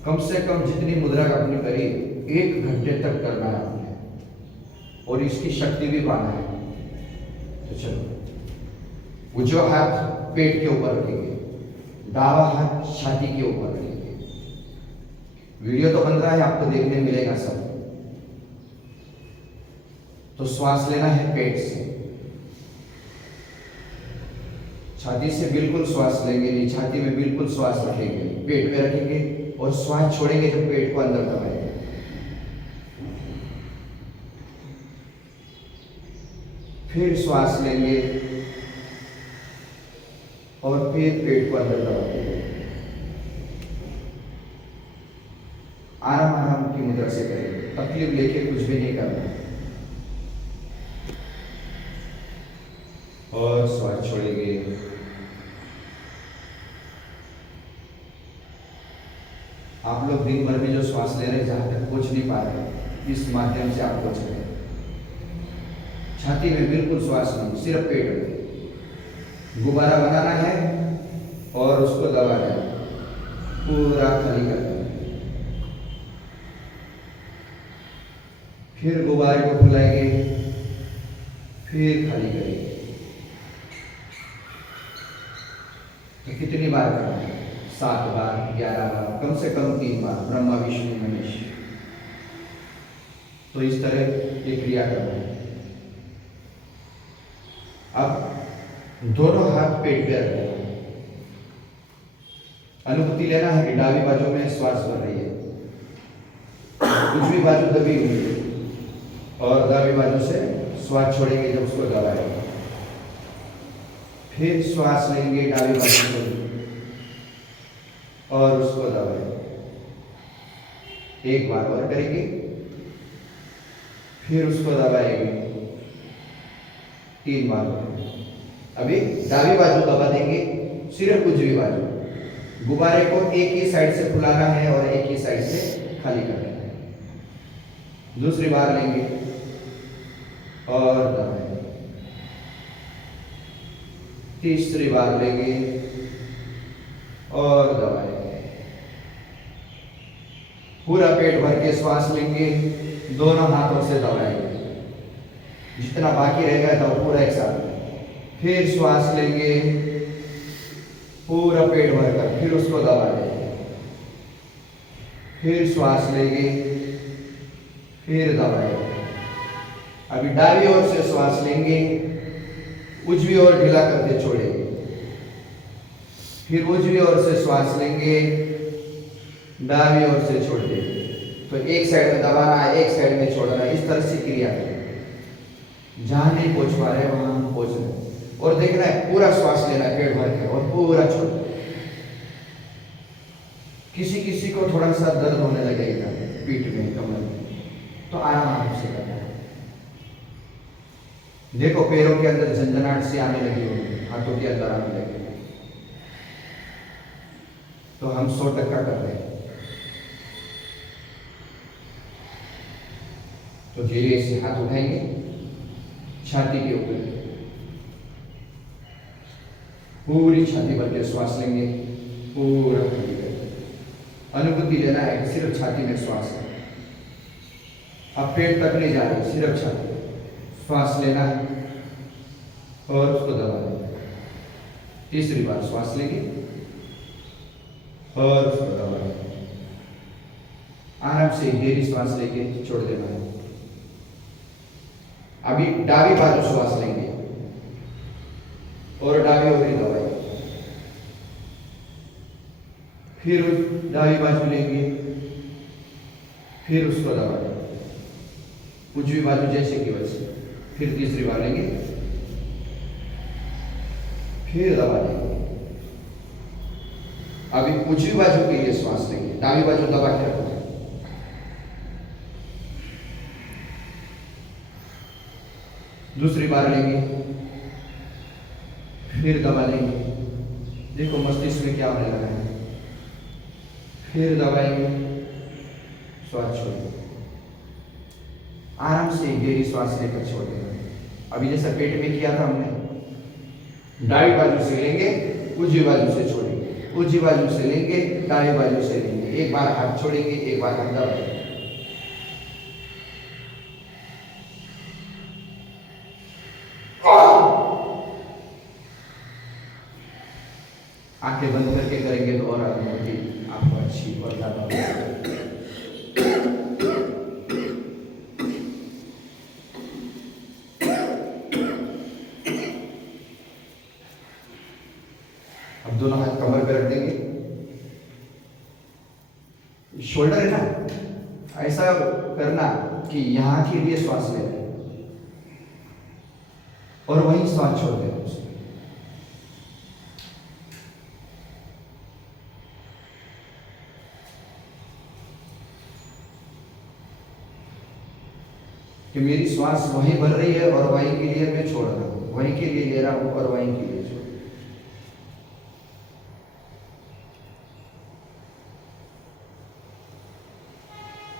कम से कम जितनी मुद्रा अपनी करी 1 घंटे तक करना है आपने, और इसकी शक्ति भी पाना है। तो चलो, उजवा हाथ पेट के ऊपर रखेंगे, दावा हाथ छाती के ऊपर रखेंगे। वीडियो तो बन रहा है, आपको देखने मिलेगा सब। तो श्वास लेना है पेट से, छाती से बिल्कुल श्वास लेंगे नहीं, छाती में बिल्कुल श्वास रखेंगे, पेट में रखेंगे और श्वास छोड़ेंगे जब पेट को अंदर दबाएंगे। फिर श्वास लेंगे और फिर पेट को अंदर दबाएंगे। आराम आराम की मुद्रा से करेंगे, तकलीफ लेके कुछ भी नहीं करना। और श्वास छोड़ेंगे। आप लोग दिन भर में जो श्वास ले रहे हैं, जहां तक पहुंच नहीं पा रहे, इस माध्यम से आप पहुंच रहे हैं। छाती में बिल्कुल श्वास नहीं, सिर्फ पेट में। गुब्बारा बनाना है और उसको दबाना है, पूरा खाली करना है। फिर गुब्बारे को फुलाएंगे, फिर खाली करेंगे। तो कितनी बार करना है? 7 बार, 11 बार, कम से कम 3 बार, ब्रह्मा विष्णु महेश। तो इस तरह ये क्रिया करना है। अब दोनों हाथ पेट पे रखना है। अनुभूति लेना है कि डाबी बाजू में श्वास भर रही है, दूसरी बाजू दबी हुई है, और दाबी बाजू से श्वास छोड़ेंगे जब उसको दबाएंगे। फिर श्वास लेंगे डाबी बाजू से और उसको दबाएंगे। एक बार और करेंगे, फिर उसको दबाएंगे 3 बार। अभी डाबी बाजू दबा देंगे, सिर्फ उजवी बाजू। गुब्बारे को एक ही साइड से फुलाना है और एक ही साइड से खाली करना है। दूसरी बार लेंगे और दबाएंगे, तीसरी बार लेंगे और दबाएंगे। पूरा पेट भर के श्वास लेंगे, दोनों हाथों से दबाएंगे, जितना बाकी रहेगा तो पूरा एक साथ। फिर श्वास लेंगे पूरा पेट भरकर, फिर उसको दबा देंगे। फिर श्वास लेंगे, फिर दबाएंगे। अभी दाईं ओर से श्वास लेंगे, उजवी ओर ढीला करके छोड़ेंगे। फिर उजवी ओर से श्वास लेंगे, दाईं ओर से छोड़ देंगे। तो एक साइड में दबाना है, एक साइड में छोड़ना है, इस तरह से क्रिया करें। जहां नहीं पहुंच पा रहे वहां हम पहुंच रहे, और देखना है पूरा श्वास लेना है पेट भर के और पूरा छोड़ना। किसी किसी को थोड़ा सा दर्द होने लगेगा पीठ में, कमर में, तो आराम से करना है। देखो पैरों के अंदर झंझनाहट सी आने लगी होगी, हाथों के अंदर आने लगी, तो हम 100% कर रहे हैं। तो धीरे से हाथ उठाएंगे, छाती के ऊपर पूरी छाती भर के श्वास लेंगे, पूरा खाली करेंगे। अनुभूति लेना है कि सिर्फ छाती में श्वास है, अब पेट तक नहीं जा रही, सिर्फ छाती। श्वास लेना है और उसको दबा देना। तीसरी बार श्वास लेंगे और उसको दबा देना। आराम से गहरी श्वास लेके छोड़ देना है। अभी डाबी बाजू श्वास लेंगे और डाबी ओर ही दबाएंगे। फिर डाबी बाजू लेंगे, फिर उसको दबा देंगे, उजवी बाजू जैसे कि वैसे। फिर तीसरी बार लेंगे, फिर दबा देंगे। अभी उजवी बाजू के लिए श्वास लेंगे, डाबी बाजू दबा के रखो। दूसरी बार लेंगे, फिर दबा लेंगे। देखो मस्तिष्क में क्या होने लगा है। फिर दबाएंगे, श्वास छोड़ेंगे। आराम से गहरी श्वास लेकर छोड़ देना। अभी जैसा पेट में किया था हमने, दाईं बाजू से लेंगे, उजवी बाजू से छोड़ेंगे, उजवी बाजू से लेंगे, दाईं बाजू से लेंगे। एक बार हाथ छोड़ेंगे, एक बार हाथ दबाएंगे। आंखें बंद करके करेंगे तो और अनुभूति आपको अच्छी और ज्यादा होगी। अब दोनों हाथ कमर पे रख देंगे। शोल्डर है ना, ऐसा करना कि यहां के लिए श्वास ले और वहीं श्वास छोड़ देना। कि मेरी श्वास वहीं भर रही है और वहीं के लिए मैं छोड़ रहा हूं, वहीं के लिए ले रहा हूं और वहीं के लिए छोड़।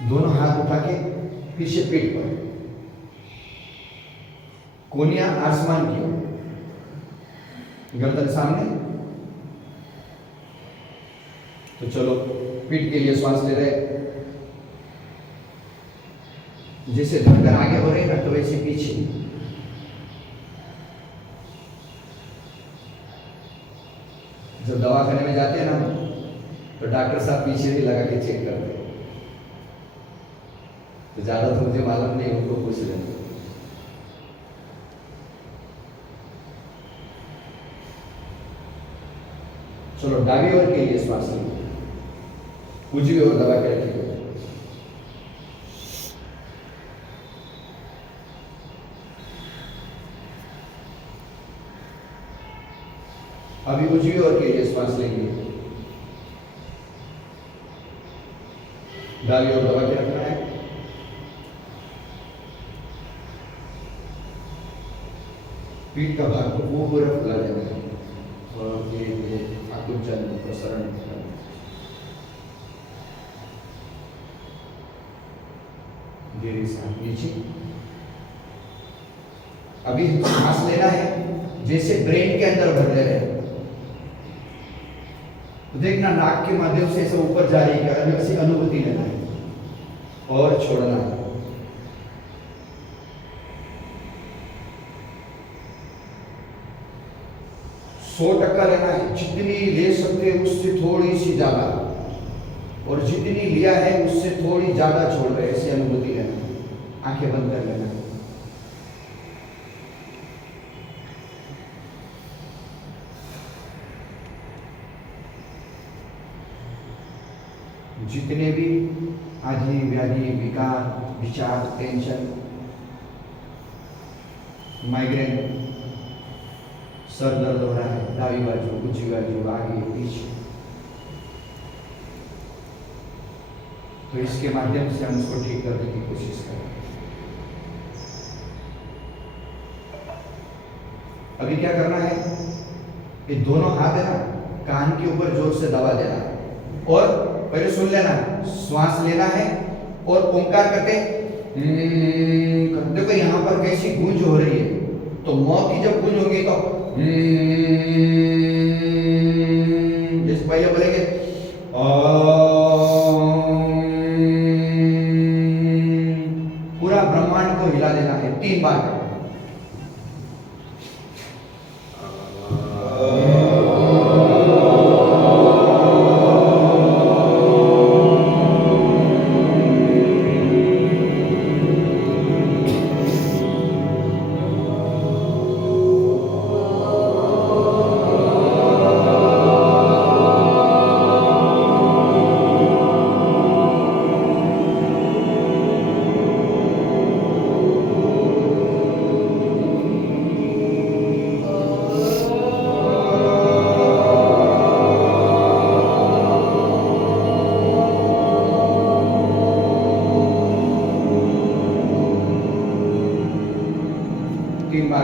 दोनों हाथ उठा के पीछे पेट पर, कोनिया आसमान की ओर, गर्दन सामने। तो चलो पीठ के लिए श्वास ले रहे, जैसे धड़कन आगे हो रही है ना तो वैसे पीछे। जब दवाखाने में जाते हैं ना तो डॉक्टर साहब पीछे भी लगा के चेक करते हैं, तो ज्यादा तो मुझे मालूम नहीं, उनको पूछ लेंगे। चलो दावी ओर के लिए श्वास लीजिए, उजवी ओर दबा के रखिए। अभी उजवी ओर के लिए श्वास लेंगे, दावी ओर दबा के रखना है। पीठ का भाग को पूरा फुला देना है और धीरे आकुंचन प्रसरण करना। धीरे सांस नीचे। अभी सांस लेना है जैसे ब्रेन के अंदर भर ले रहे हैं, तो देखना नाक के माध्यम से ऐसे ऊपर जा रही है, अलग सी अनुभूति लेना है और छोड़ना है। सौ टक्का लेना है, जितनी ले सकते उससे थोड़ी सी ज्यादा, और जितनी लिया है उससे थोड़ी ज्यादा छोड़ रहे, ऐसी अनुभूति लेना है। आंखें बंद कर लेना है। जितने भी आदि व्याधि विकार विचार टेंशन माइग्रेन सर दर्द हो रहा है, दावी बाजू उजवी बाजू आगे पीछे, तो इसके माध्यम से हम उसको ठीक करने की कोशिश करें। अभी क्या करना है, ये दोनों हाथ है ना कान के ऊपर जोर से दबा देना और पहले सुन लेना, श्वास लेना है और ओंकार करते देखो यहां पर कैसी गूंज हो रही है, तो मौत की जब गूंज होगी तो जैसे पहले बोलेंगे पूरा ब्रह्मांड को हिला देना है 3 बार।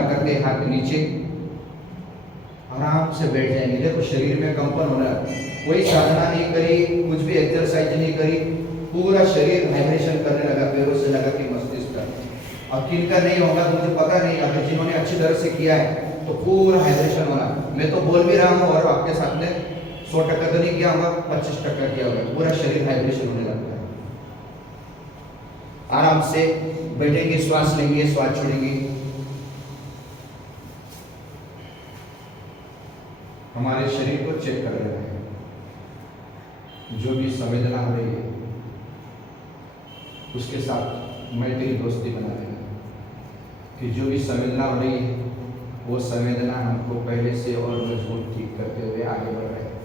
करते हाथ नीचे, आराम से बैठ जाएंगे। देखो शरीर में कंपन होना, कोई साधना नहीं करी, कुछ भी एक्सरसाइज नहीं करी, पूरा शरीर वाइब्रेशन करने लगा, पैरों से लगा के मस्तिष्क तक। अब किनका नहीं होगा तो मुझे पता नहीं, अगर जिन्होंने अच्छी तरह से किया है तो पूरा वाइब्रेशन होना। मैं तो बोल भी रहा हूँ और आपके साथ में 100% तो नहीं किया होगा, 25% किया होगा, पूरा शरीर वाइब्रेशन होने लगता है। आराम से बैठेंगे, श्वास लेंगे, श्वास छोड़ेंगे। हमारे शरीर को चेक कर रहे हैं, जो भी संवेदना हो रही है उसके साथ मैत्री दोस्ती बना लेना, कि जो भी संवेदना हो रही है वो संवेदना हमको पहले से और मजबूत ठीक करते हुए आगे बढ़ रहे हैं।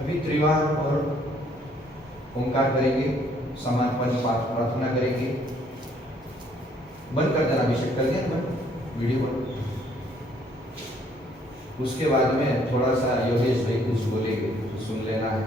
अभी त्रिवार और ओंकार करेंगे, समर्पण प्रार्थना करेंगे। बंद कर देना, अभिषेक कर दिया वीडियो पर। उसके बाद में थोड़ा सा योगेश भाई कुछ बोलेंगे, सुन लेना है।